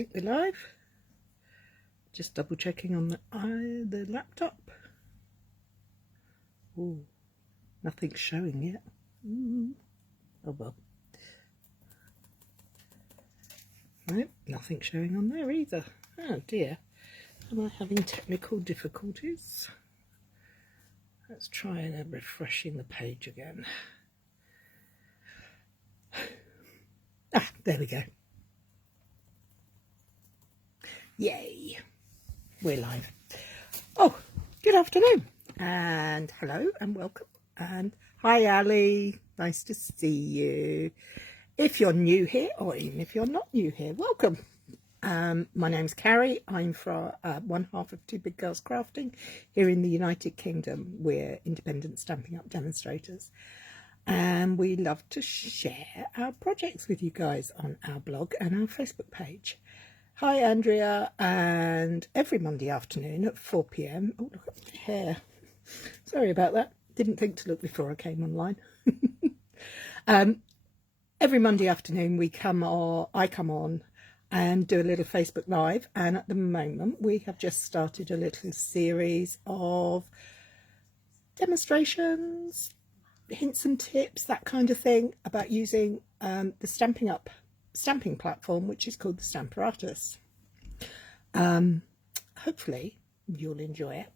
think we're live. Just double checking on the laptop. Ooh, nothing's showing yet. Oh well. No, nothing showing on there either. Oh dear. Am I having technical difficulties? Let's try refreshing the page again. Ah, there we go. Yay, we're live. Oh, good afternoon and hello and welcome and hi Ali, nice to see you. If you're new here or even if you're not new here, welcome. My name's Cary. I'm from one half of Two Big Girls Crafting here in the United Kingdom. We're independent Stampin' Up demonstrators and we love to share our projects with you guys on our blog and our Facebook page. Hi Andrea, and every Monday afternoon at 4 p.m. Oh, look at my hair. Sorry about that. Didn't think to look before I came online. Every Monday afternoon I come on and do a little Facebook Live, and at the moment we have just started a little series of demonstrations, hints and tips, that kind of thing, about using the Stampin' Up stamping platform, which is called the Stamparatus. Hopefully you'll enjoy it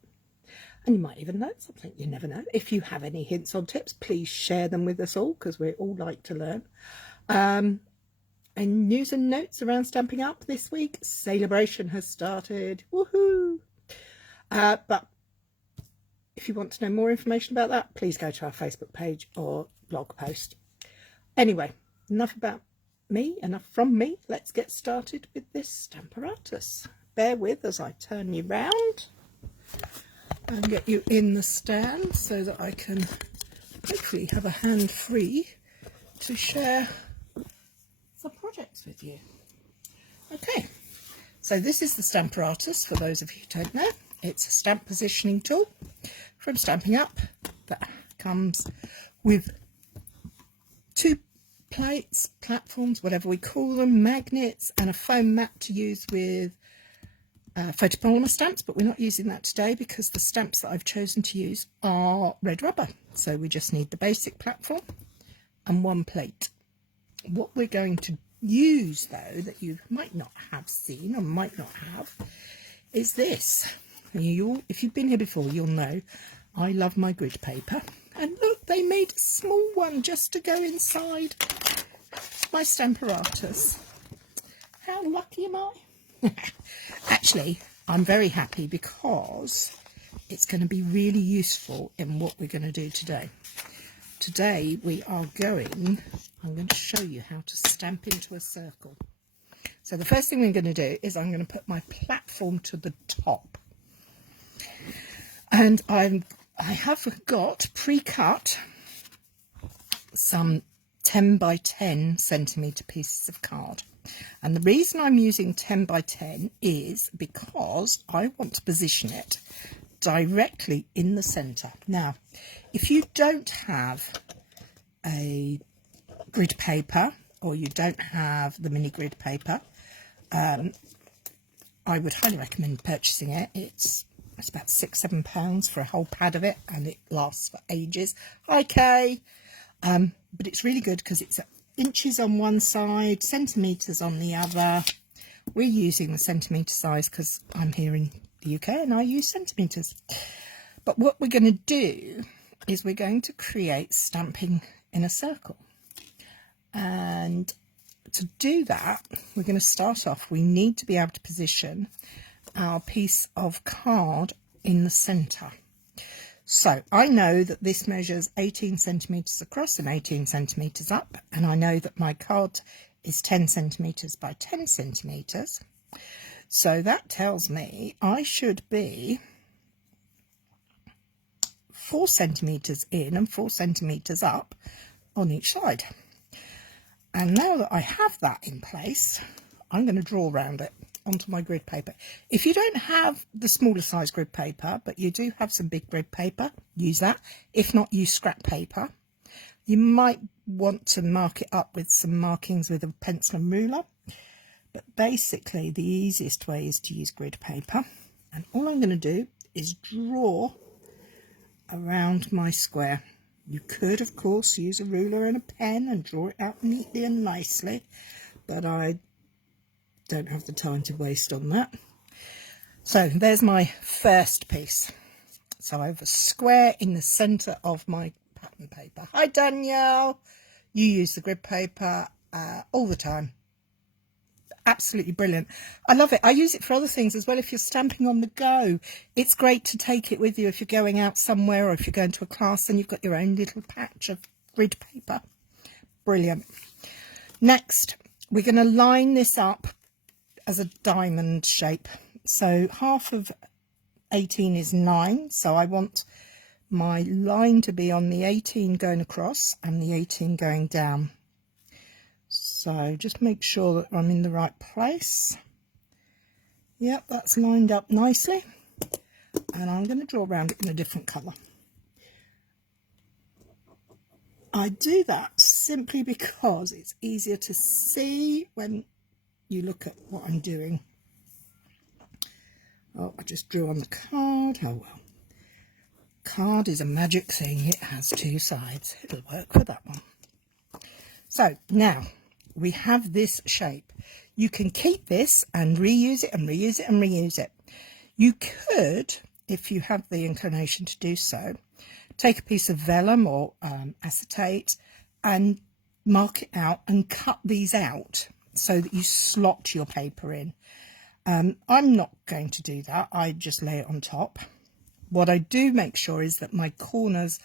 and you might even learn something. You never know. If you have any hints or tips, please share them with us all, because we all like to learn. And news and notes around Stampin' Up this week. Celebration has started. Woohoo! But if you want to know more information about that, please go to our Facebook page or blog post. Anyway, enough about me, enough from me. Let's get started with this Stamparatus. Bear with as I turn you round and get you in the stand so that I can hopefully have a hand free to share some projects with you. Okay, so this is the Stamparatus, for those of you who don't know. It's a stamp positioning tool from Stampin' Up that comes with two plates, platforms, whatever we call them, magnets, and a foam mat to use with photopolymer stamps, but we're not using that today because the stamps that I've chosen to use are red rubber. So we just need the basic platform and one plate. What we're going to use, though, that you might not have seen or might not have, is this. If you've been here before, you'll know I love my grid paper. And look, they made a small one just to go inside my Stamparatus. How lucky am I? Actually, I'm very happy because it's going to be really useful in what we're going to do today. Today I'm going to show you how to stamp into a circle. So the first thing we're going to do is I'm going to put my platform to the top. And I have got pre-cut some 10 by 10 centimetre pieces of card. And the reason I'm using 10 by 10 is because I want to position it directly in the centre. Now, if you don't have a grid paper or you don't have the mini grid paper, I would highly recommend purchasing it. It's about £6-7 for a whole pad of it, and it lasts for ages. Hi Kay. But it's really good because it's inches on one side, centimetres on the other. We're using the centimetre size because I'm here in the UK and I use centimetres. But what we're going to do is we're going to create stamping in a circle. And to do that, we're going to start off, we need to be able to position our piece of card in the centre. So I know that this measures 18 centimetres across and 18 centimetres up, and I know that my card is 10 centimetres by 10 centimetres. So that tells me I should be 4 centimetres in and 4 centimetres up on each side. And now that I have that in place, I'm going to draw around it onto my grid paper. If you don't have the smaller size grid paper, but you do have some big grid paper, use that. If not, use scrap paper. You might want to mark it up with some markings with a pencil and ruler. But basically the easiest way is to use grid paper, and all I'm going to do is draw around my square. You could of course use a ruler and a pen and draw it out neatly and nicely, but I don't have the time to waste on that. So there's my first piece. So I have a square in the centre of my pattern paper. Hi Danielle, you use the grid paper all the time. Absolutely brilliant. I love it. I use it for other things as well. If you're stamping on the go, it's great to take it with you if you're going out somewhere, or if you're going to a class and you've got your own little patch of grid paper. Brilliant. Next, we're going to line this up as a diamond shape. So half of 18 is 9, so I want my line to be on the 18 going across and the 18 going down. So just make sure that I'm in the right place. Yep, that's lined up nicely. And I'm going to draw around it in a different colour. I do that simply because it's easier to see when you look at what I'm doing. Oh, I just drew on the card. Oh well. Card is a magic thing. It has two sides. It'll work for that one. So now we have this shape. You can keep this and reuse it and reuse it and reuse it. You could, if you have the inclination to do so, take a piece of vellum or acetate and mark it out and cut these out so that you slot your paper in. I'm not going to do that. I just lay it on top. What I do make sure is that my corners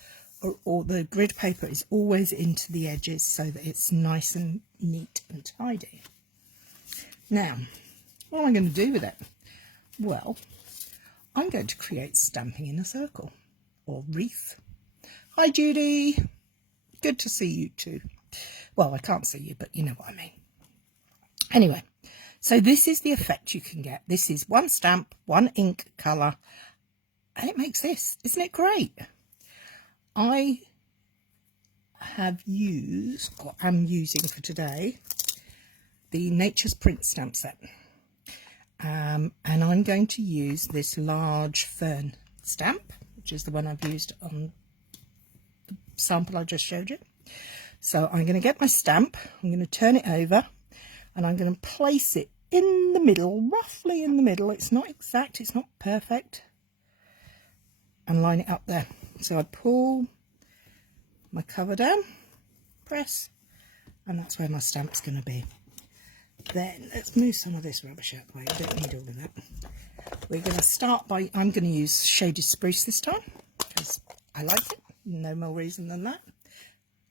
or the grid paper is always into the edges so that it's nice and neat and tidy. Now, what am I going to do with it? Well, I'm going to create stamping in a circle or wreath. Hi Judy, good to see you too. Well, I can't see you, but you know what I mean. Anyway, so this is the effect you can get. This is one stamp, one ink colour, and it makes this. Isn't it great? I have used, or am using for today, the Nature's Print stamp set. And I'm going to use this large fern stamp, which is the one I've used on the sample I just showed you. So I'm going to get my stamp, I'm going to turn it over, and I'm going to place it in the middle, roughly in the middle. It's not exact, it's not perfect, and line it up there. So I pull my cover down, press, and that's where my stamp's going to be. Then let's move some of this rubbish out the way. You don't need all of that. We're going to start by, I'm going to use shaded spruce this time because I like it. No more reason than that.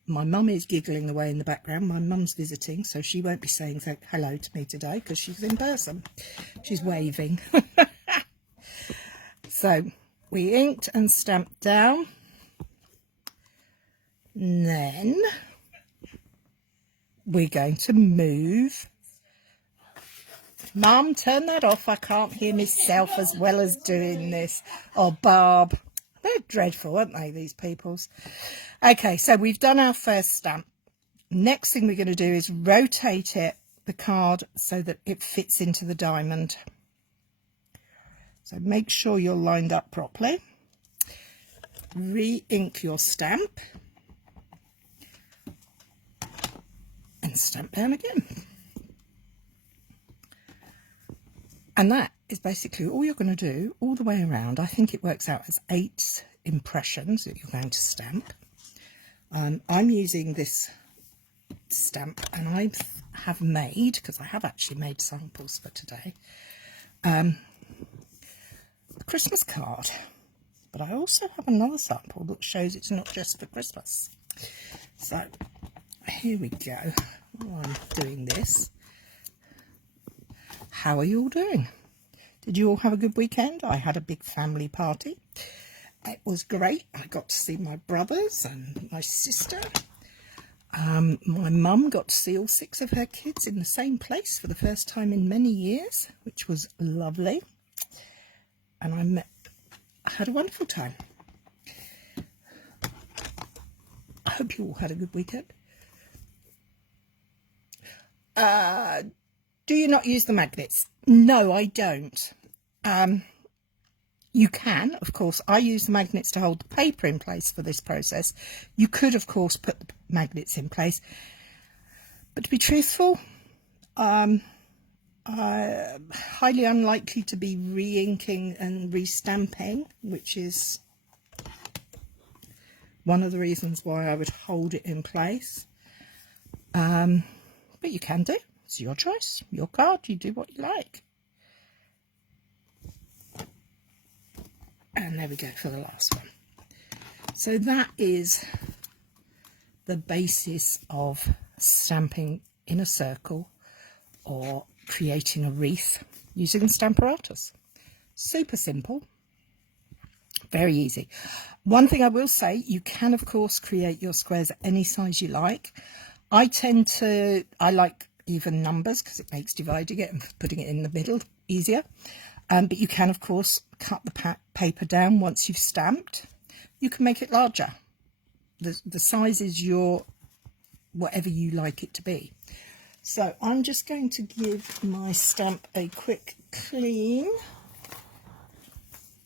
My mum is giggling away in the background. My mum's visiting, so she won't be saying hello to me today because she's in person. She's waving. So we inked and stamped down. And then we're going to move. Mum, turn that off. I can't hear myself as well as doing this. Oh, Barb. They're dreadful, aren't they, these peoples? Okay, so we've done our first stamp. Next thing we're going to do is rotate it, the card, so that it fits into the diamond. So make sure you're lined up properly. Re-ink your stamp. And stamp down again. And that is basically all you're going to do all the way around. I think it works out as 8 impressions that you're going to stamp. I'm using this stamp, and I have made, because I have actually made samples for today, a Christmas card. But I also have another sample that shows it's not just for Christmas. So here we go. While I'm doing this, how are you all doing? Did you all have a good weekend? I had a big family party. It was great. I got to see my brothers and my sister. My mum got to see all 6 of her kids in the same place for the first time in many years, which was lovely. And I had a wonderful time. I hope you all had a good weekend. Do you not use the magnets? No, I don't. You can, of course. I use the magnets to hold the paper in place for this process. You could, of course, put the magnets in place. But to be truthful, I'm highly unlikely to be re-inking and re-stamping, which is one of the reasons why I would hold it in place. But you can do. It's your choice, your card. You do what you like. And there we go for the last one. So that is the basis of stamping in a circle or creating a wreath using Stamparatus. Super simple, very easy. One thing I will say, you can of course create your squares at any size you like. I like even numbers because it makes dividing it and putting it in the middle easier. But you can, of course, cut the paper down once you've stamped. You can make it larger. The size is whatever you like it to be. So I'm just going to give my stamp a quick clean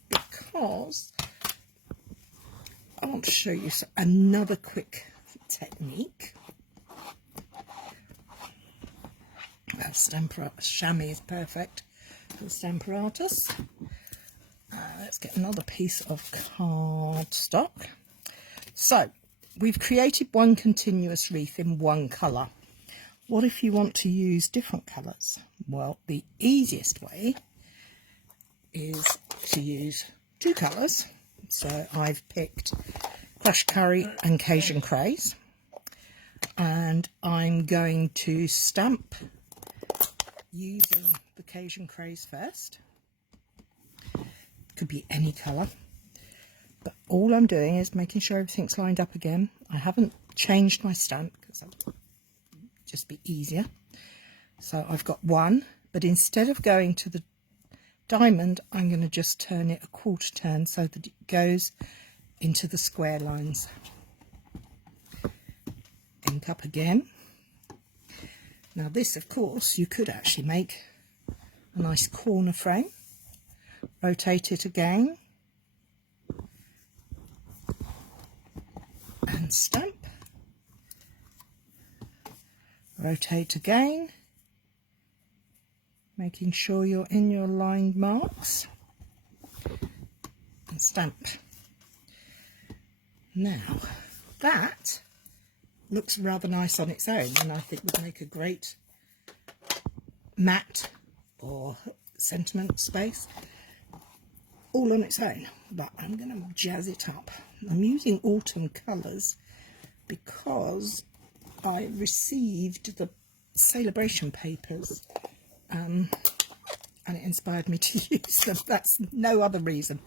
because I want to show you another quick technique. Stamparatus chamois is perfect for Stamparatus. Let's get another piece of cardstock. So we've created one continuous wreath in one colour. What if you want to use different colours? Well, the easiest way is to use two colours. So I've picked crushed curry and Cajun craze, and I'm going to stamp using the Cajun craze first. Could be any colour, but all I'm doing is making sure everything's lined up again. I haven't changed my stamp because that would just be easier. So I've got one, but instead of going to the diamond, I'm going to just turn it a quarter turn so that it goes into the square lines. Ink up again. Now this, of course, you could actually make a nice corner frame. Rotate it again and stamp. Rotate again, making sure you're in your lined marks, and stamp. Now that looks rather nice on its own, and I think would make a great matte or sentiment space all on its own, but I'm going to jazz it up. I'm using autumn colours because I received the celebration papers and it inspired me to use them. That's no other reason.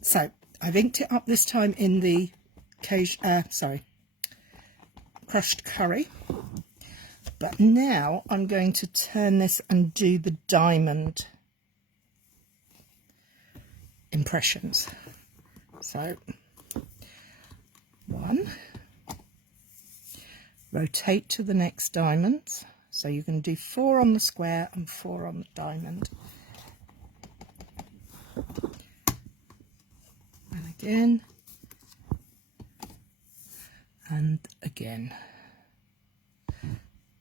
So I've inked it up this time in the crushed curry, but now I'm going to turn this and do the diamond impressions. So one, rotate to the next diamond, so you can do 4 on the square and 4 on the diamond, and again and again.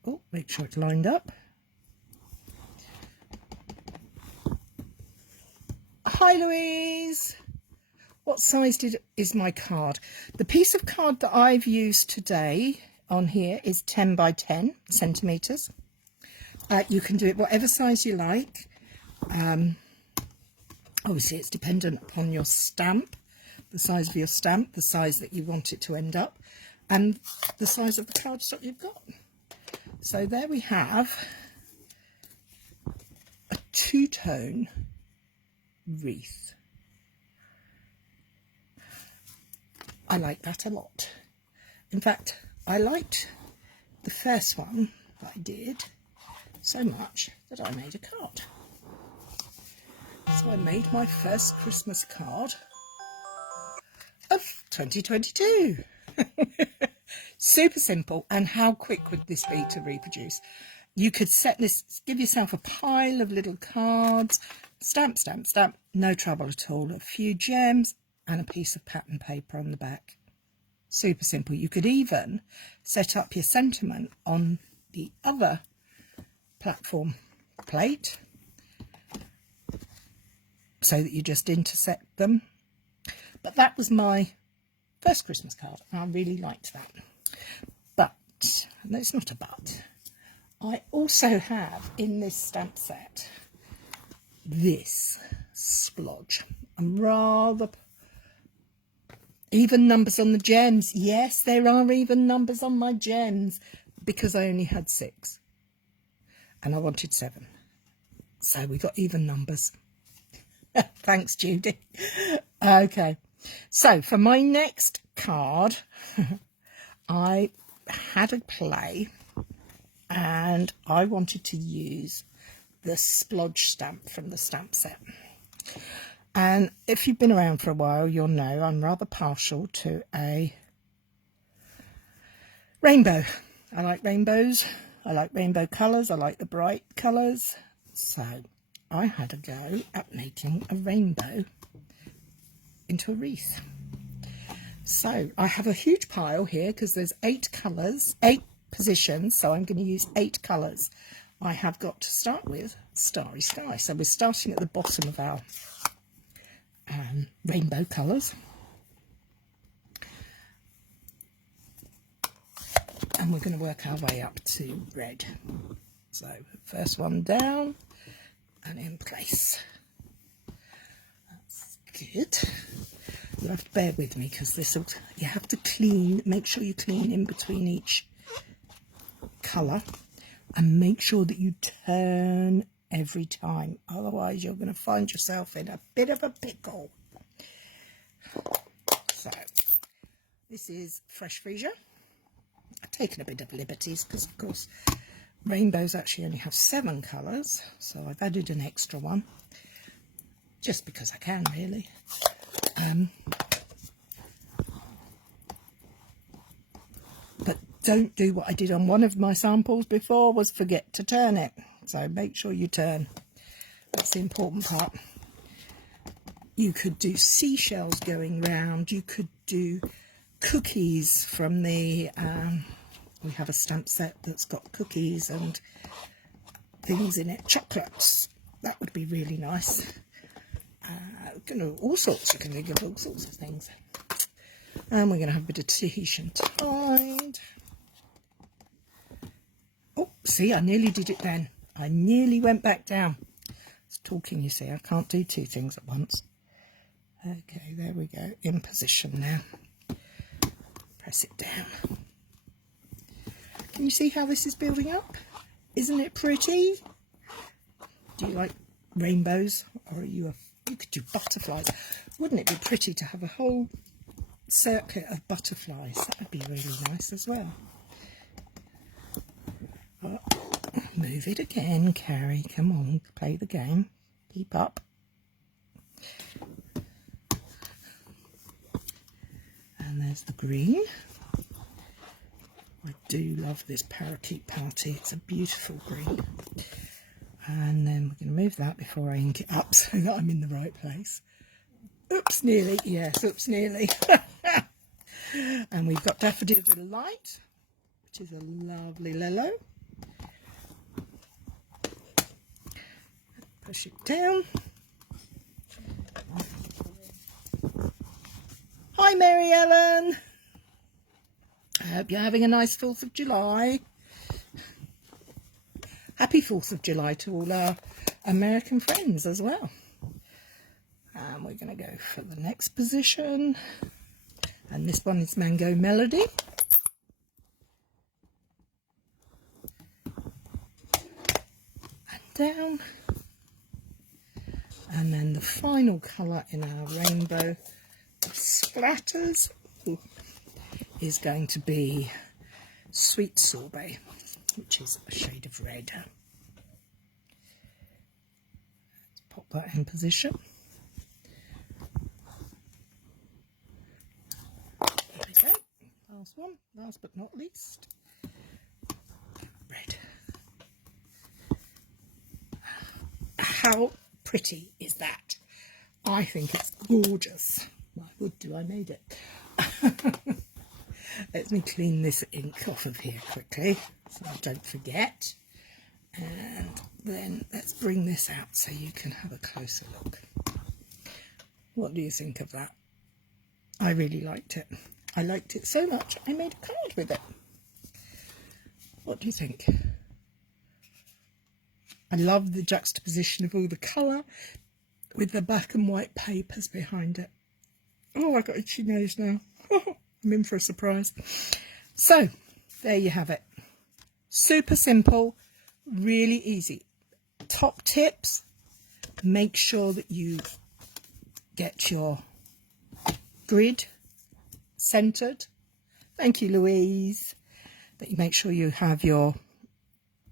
Oh, make sure it's lined up. Hi Louise! What size is my card? The piece of card that I've used today on here is 10 by 10 centimetres. You can do it whatever size you like. Obviously it's dependent upon your stamp, the size of your stamp, the size that you want it to end up, and the size of the cardstock you've got. So there we have a two-tone wreath. I like that a lot. In fact, I liked the first one that I did so much that I made a card. So I made my first Christmas card of 2022. Super simple. And how quick would this be to reproduce? you could set this, give yourself a pile of little cards, stamp, stamp, stamp, no trouble at all. A few gems and a piece of pattern paper on the back. Super simple. You could even set up your sentiment on the other platform plate so that you just intersect them. But that was my first Christmas card. I really liked that. But, no, it's not a but. I also have in this stamp set this splodge. I'm rather even numbers on the gems. Yes, there are even numbers on my gems because I only had 6 and I wanted 7. So we got even numbers. Thanks, Judy. Okay, so for my next card, I had a play and I wanted to use the splodge stamp from the stamp set. And if you've been around for a while, you'll know I'm rather partial to a rainbow. I like rainbows. I like rainbow colours. I like the bright colours. So I had a go at making a rainbow into a wreath. So I have a huge pile here because there's 8 colours, 8 positions. So I'm going to use 8 colours. I have got to start with Starry Sky. So we're starting at the bottom of our rainbow colours, and we're going to work our way up to red. So first one down and in place. That's good. You have to bear with me because this will, you have to clean, make sure you clean in between each colour and make sure that you turn every time, otherwise you're going to find yourself in a bit of a pickle. So this is fresh freesia. I've taken a bit of liberties because of course rainbows actually only have 7 colours, so I've added an extra one just because I can, really. But don't do what I did on one of my samples before, was forget to turn it. So make sure you turn. That's the important part. You could do seashells going round. You could do cookies from the... we have a stamp set that's got cookies and things in it. Chocolates. That would be really nice. All sorts. You can think of all sorts of things. And we're going to have a bit of Tahitian tide. Oh, see, I nearly did it then. I nearly went back down. I was talking, you see, I can't do 2 things at once. Okay, there we go. In position now. Press it down. Can you see how this is building up? Isn't it pretty? Do you like rainbows? Or are you you could do butterflies. Wouldn't it be pretty to have a whole circuit of butterflies? That would be really nice as well. Oh, move it again, Cary. Come on, play the game. Keep up. And there's the green. I do love this parakeet party. It's a beautiful green. And then we're going to move that before I ink it up so that I'm in the right place. Oops, nearly. Yes, oops, nearly. And we've got Daffodil Delight, which is a lovely yellow. Push it down. Hi, Mary Ellen. I hope you're having a nice 4th of July. Happy 4th of July to all our American friends as well. And we're going to go for the next position. And this one is Mango Melody. And down. And then the final colour in our rainbow splatters is going to be Sweet Sorbet, which is a shade of red. Let's pop that in position. There we go. Last one, last but not least. Red. How pretty is that? I think it's gorgeous. My wood, do I made it. Let me clean this ink off of here quickly so I don't forget. And then let's bring this out so you can have a closer look. What do you think of that? I really liked it. I liked it so much I made a card with it. What do you think? I love the juxtaposition of all the colour with the black and white papers behind it. Oh, I've got itchy nose now. I'm in for a surprise. So, there you have it. Super simple, really easy. Top tips, make sure that you get your grid centered. Thank you, Louise. That you make sure you have your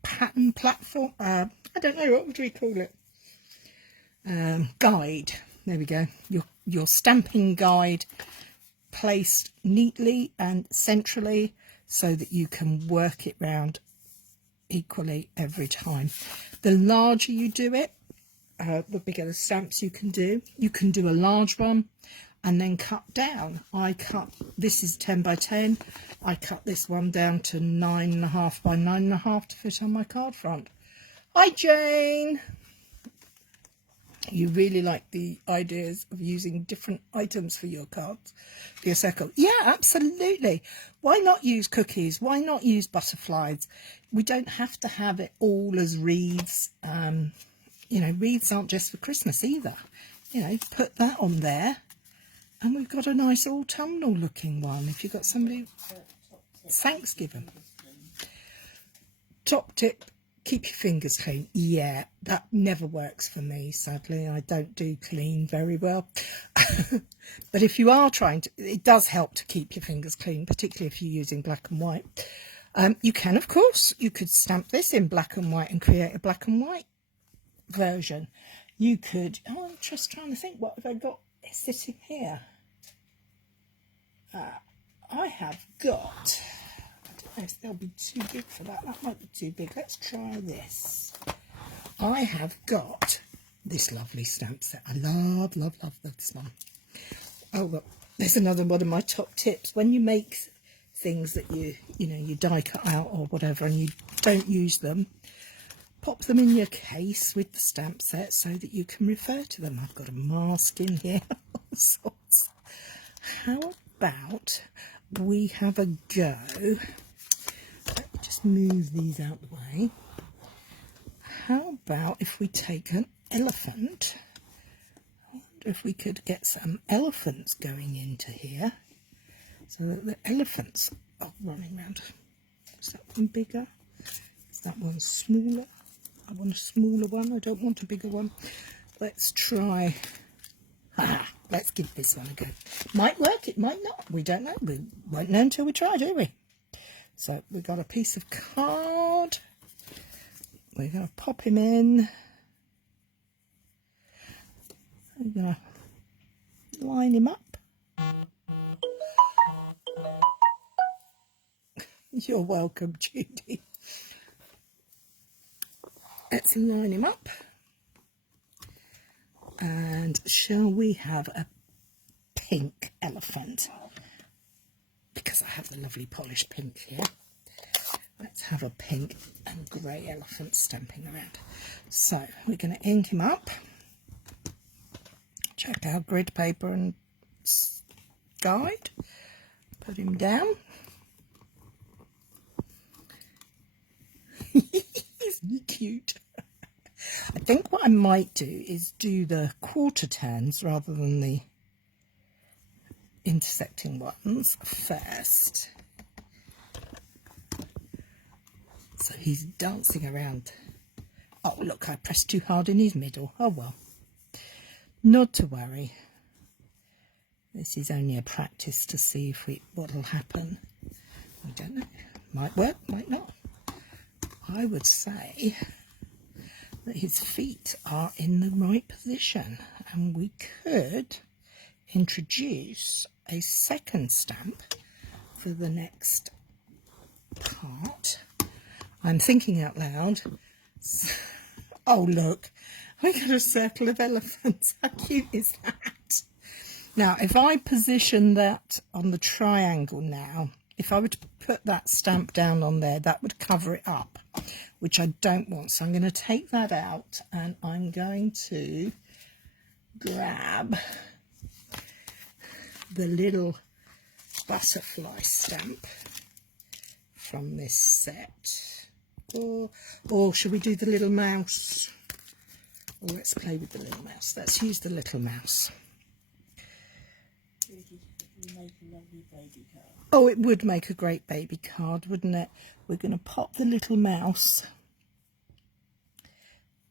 pattern platform. I don't know, what would we call it? Guide. There we go. Your stamping guide placed neatly and centrally so that you can work it round equally every time. The larger you do it, the bigger the stamps you can do. You can do a large one and then cut down. This is 10 by 10. I cut this one down to 9.5 by 9.5 to fit on my card front. Hi, Jane. You really like the ideas of using different items for your cards, for your circle. Yeah, absolutely. Why not use cookies? Why not use butterflies? We don't have to have it all as wreaths. You know, wreaths aren't just for Christmas either. You know, put that on there and we've got a nice autumnal looking one. If you've got somebody, Thanksgiving. Top tip. Keep your fingers clean. Yeah, that never works for me, sadly. I don't do clean very well. But if you are trying to, it does help to keep your fingers clean, particularly if you're using black and white. You can, of course, you could stamp this in black and white and create a black and white version. You could, oh, I'm just trying to think, what have I got sitting here? I have got... Yes, they'll be too big for that. That might be too big. Let's try this. I have got this lovely stamp set. I love, love, love this one. Oh, look, there's another one of my top tips. When you make things that you die cut out or whatever and you don't use them, pop them in your case with the stamp set so that you can refer to them. I've got a mask in here. All sorts. How about we have a go? Just move these out the way. How about if we take an elephant? I wonder if we could get some elephants going into here so that the elephants are running around. Is that one bigger? Is that one smaller? I want a smaller one. I don't want a bigger one. Let's try. Let's give this one a go. Might work, it might not. We don't know. We won't know until we try, do we? So we've got a piece of card. We're going to pop him in. We're going to line him up. You're welcome, Judy. Let's line him up. And shall we have a pink elephant? Because I have the lovely polished pink here. Let's have a pink and grey elephant stamping around. So we're going to ink him up. Check our grid paper and guide. Put him down. Isn't he cute? I think what I might do is do the quarter turns rather than the intersecting ones first. So he's dancing around. Oh, look, I pressed too hard in his middle. Oh, well. Not to worry. This is only a practice to see what will happen. I don't know. Might work, might not. I would say that his feet are in the right position, and we could introduce a second stamp for the next part. I'm thinking out loud. Oh, look, We got a circle of elephants. How cute is that? Now, if I position that on the triangle now, if I were to put that stamp down on there, that would cover it up, which I don't want. So I'm going to take that out and I'm going to grab the little butterfly stamp from this set. Or should we do the little mouse? Or let's play with the little mouse. Let's use the little mouse. Oh, it would make a great baby card, wouldn't it? We're going to pop the little mouse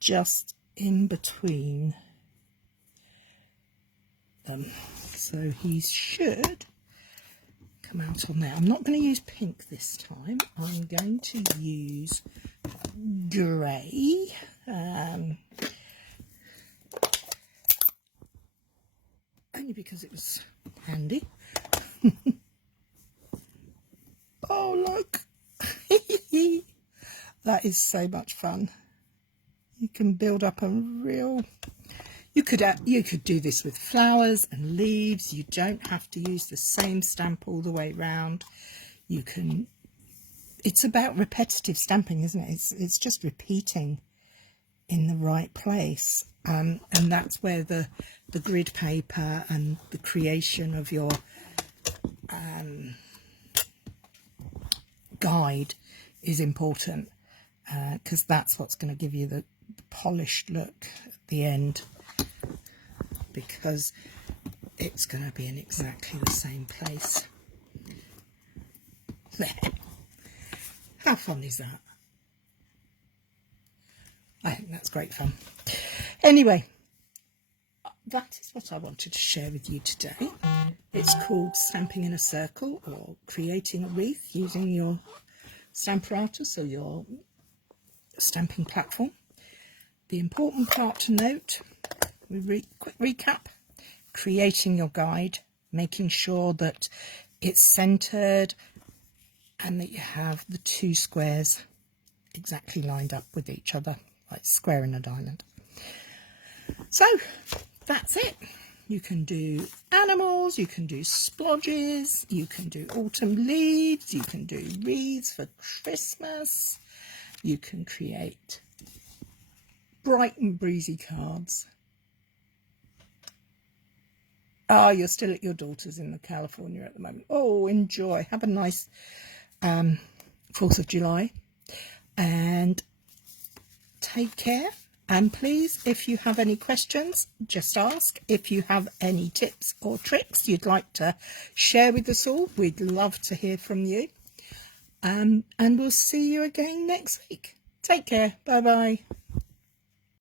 just in between them. So he should come out on there. I'm not going to use pink this time. I'm going to use grey. Only because it was handy. Oh, look. That is so much fun. You can build up a real... You could do this with flowers and leaves. You don't have to use the same stamp all the way round. You can... It's about repetitive stamping, isn't it? It's just repeating in the right place. And that's where the grid paper and the creation of your guide is important, because that's what's going to give you the polished look at the end, because it's going to be in exactly the same place. There. How fun is that? I think that's great fun. Anyway, that is what I wanted to share with you today. It's called Stamping in a Circle, or creating a wreath using your Stamparatus or your stamping platform. The important part to note, quick recap, creating your guide, making sure that it's centered and that you have the two squares exactly lined up with each other, like square in a diamond. So that's it. You can do animals, you can do splodges, you can do autumn leaves, you can do wreaths for Christmas, you can create bright and breezy cards. Ah, you're still at your daughter's in California at the moment. Oh, enjoy. Have a nice 4th of July and take care. And please, if you have any questions, just ask. If you have any tips or tricks you'd like to share with us all, we'd love to hear from you. And we'll see you again next week. Take care. Bye-bye.